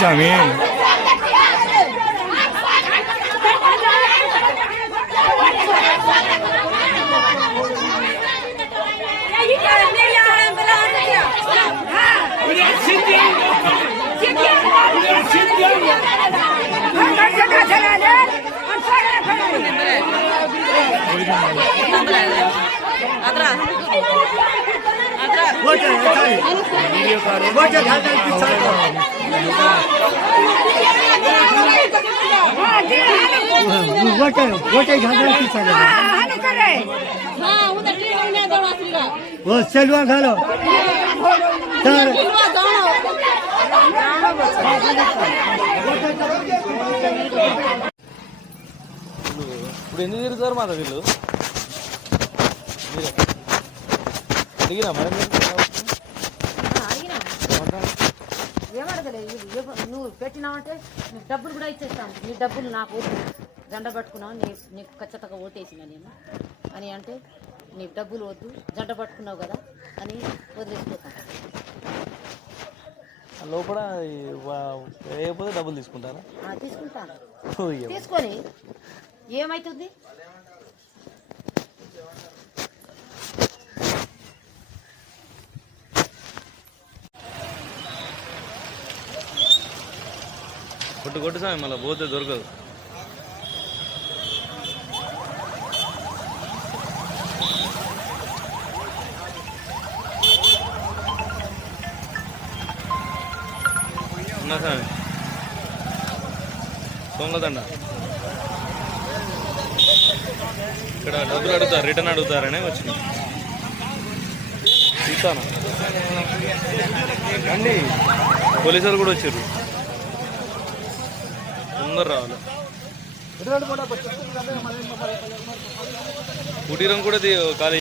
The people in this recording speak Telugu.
Swamy Thank you. ఇల్లు స్వామి गोटे गोटे घालून की चालेल हो सेलवा घालो तर ఇప్పుడు ఎందుకు తిరుగుతారు మాత వీళ్ళు మీరే అడిగినా మరి ఏమడగలేదు నువ్వు పెట్టినావంటే నీకు డబ్బులు కూడా ఇచ్చేస్తాను నీ డబ్బులు నాకు ఓటు జెండ పట్టుకున్నావు నీ నీకు ఖచ్చితంగా ఓటేసిన నేను అని అంటే నీ డబ్బులు వద్దు జంట పట్టుకున్నావు కదా అని వదిలేసిపోతాను లోపల వేయకపోతే డబ్బులు తీసుకుంటారా తీసుకుంటాను తీసుకొని ఏమవుతుంది కొట్టు కొట్టు సామి మళ్ళీ పోతే దొరకదు ఉన్నా సామి తొంగదండ ఇక్కడ డబ్బులు అడుగుతారు రిటర్న్ అడుగుతారనే వచ్చింది చూస్తాను అండి పోలీసులు కూడా వచ్చారు అందరు రావాలి కుటీరం కూడా ఖాళీ